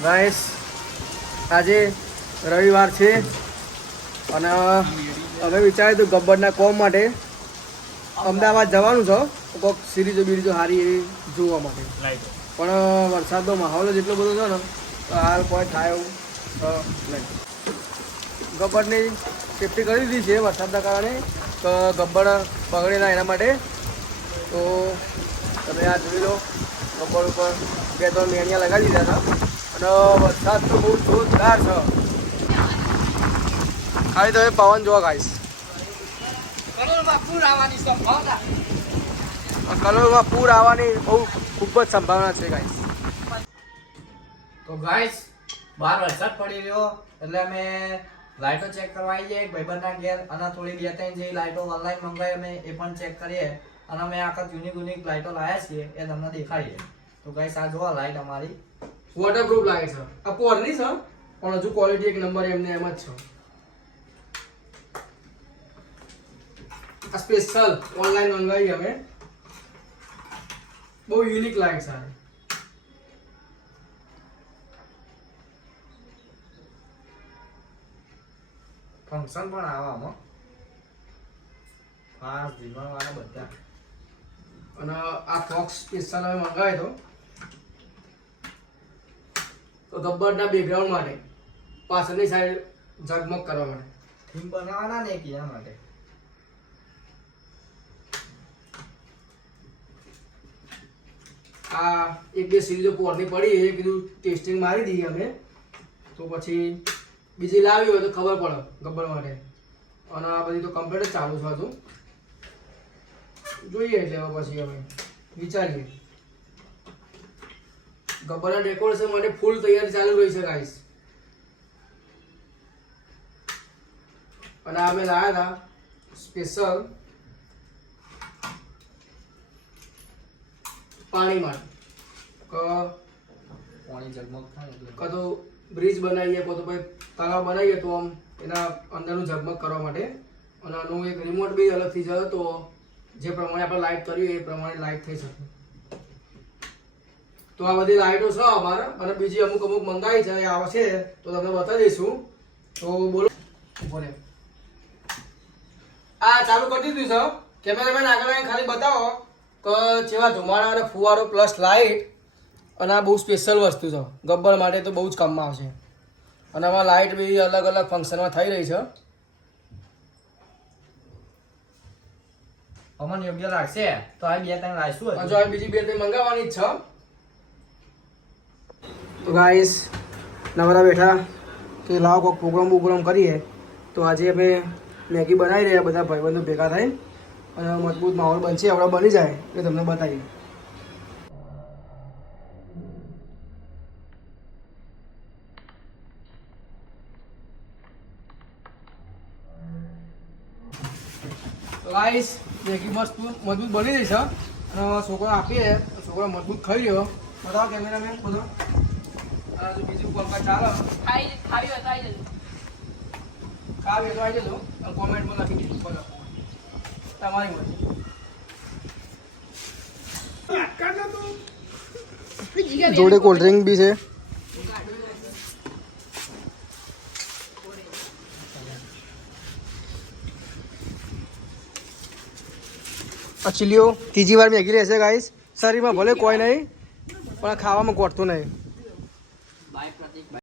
Guys આજે રવિવાર છે અને અમે વિચાર્યું હતું ગબ્બરના કોમ માટે અમદાવાદ જવાનું છે કોઈક સિરીઝો બીરીજો સારી એવી જોવા માટે, પણ વરસાદનો માહોલ જ એટલો બધો છે ને તો હાલ કોઈ થાય એવું નહીં. ગબ્બરની સેફટી કરી દીધી છે વરસાદના કારણે, તો ગબ્બર બગડે ના એના માટે. તો તમે આ જોઈ લો, ગબ્બર ઉપર 2-3 મેણિયા લગાવી દીધા હતા અને વરસાદ તો બહુ જોરદાર છે. ખાલી તમે પવન જોવા ગાઈશ. કલોલમાં પૂર આવવાની બહુ ખૂબ જ સંભાવના છે ગાઈસ. તો ગાઈસ બહાર વરસાદ પડી રહ્યો એટલે અમે લાઇટો ચેક કરવા આવી જઈએ ભાઈબંધના ઘેર, અને થોડી 2-3 જેવી લાઇટો ઓનલાઈન મંગાવી અમે એ પણ ચેક કરીએ, અને અમે આખા યુનિક લાઇટો લાવ્યા છીએ એ તમને દેખાડીએ. તો ગાઈસ આ જોવા લાઇટ અમારી વોટરપ્રૂફ લાગે છે. આ પોરની છે પણ હજુ ક્વોલિટી એક નંબર એમને એમ જ છે. આ સ્પેશિયલ ઓનલાઈન મંગાવી અમે, બહુ યુનિક લાગે છે. ફંક્શન પણ આવામાં ખાસ જીવનવાળા બધા. અને આ ફોક્સ સ્પેશિયલ અમે મંગાવ્યો તો ગબ્બરના બેકગ્રાઉન્ડ માટે, પાછળની સાઈડ ઝગમગ કરવા માટે થીમ બનાવવાના ને એના માટે. આ 1-2 સિરીઝો પોરની પડી એ કીધું ટેસ્ટિંગ મારી દઈએ અમે, તો પછી બીજી લાવી હોય તો ખબર પડે ગબ્બર માટે. અને આ બધી તો કમ્પ્લીટ જ ચાલુ છે હજુ, જોઈએ એટલે હવે પછી અમે વિચારીએ. ગબ્બરના ડેકોરેશન માટે ફૂલ તૈયારી ચાલુ રહી છે ગાઈસ. અને આ અમે લાવ્યા હતા સ્પેશિયલ પાણી માટે, પાણી ઝગમગ થાય એટલે કાં તો બ્રિજ બનાવીએ, કાં તો ભાઈ તળાવ બનાવીએ તો આમ એના અંદરનું ઝગમગ કરવા માટે. અને આનું એક રિમોટ બી અલગથી છે, તો જે પ્રમાણે આપણે લાઇટ કરીએ એ પ્રમાણે લાઇટ થઈ શકે. તો આ બધી લાઇટો છે અમારે, અને બીજી અમુક મંગાવી છે, એ આવશે તો તમને બતાવી દઈશું. તો બોલો બોલે આ ચાલુ કરી દીધું છે. કેમેરામેન આગળ આવીને ખાલી બતાવો કે જેવા ધુમાડા અને ફુવારો પ્લસ લાઇટ. અને આ બહુ સ્પેશિયલ વસ્તુ છે, ગબ્બર માટે તો બહુ જ કામમાં આવશે. અને આમાં લાઇટ બી અલગ અલગ ફંક્શનમાં થઈ રહી છે. અમને યોગ્ય લાગશે તો આ 2-3 લાવીશું. હજુ આ બીજી 2-3 મંગાવવાની જ છે. તો ગાઈસ નવરા બેઠા કે લાવો કોઈક પ્રોગ્રામ કરીએ, તો આજે અમે મેગી બનાવી રહ્યા બધા ભાઈબંધો ભેગા થાય, અને મજબૂત માહોલ બનશે. આપણે બની જાય એ તમને બતાવીએ. ગાઈસ મેગી મસ્ત મજબૂત બની રહી છે, અને છોકરો આપીએ તો છોકરો મજબૂત ખાઈ રહ્યો. બતાવો કેમેરામેન બધો. અને જો બીજું કોલકા ચાલે ખાવી હોય તો આવી જજો, અને કોમેન્ટમાં લખી દીધું બોલો તમારી મરજી. જોડે કોલ્ડ ડ્રિંક બી છે. આ ચીલીઓ ત્રીજી વાર મેગી રહેશે ગાઈસ. શરીરમાં ભલે કોઈ નહીં પણ ખાવામાં ગોઠતું નહીં.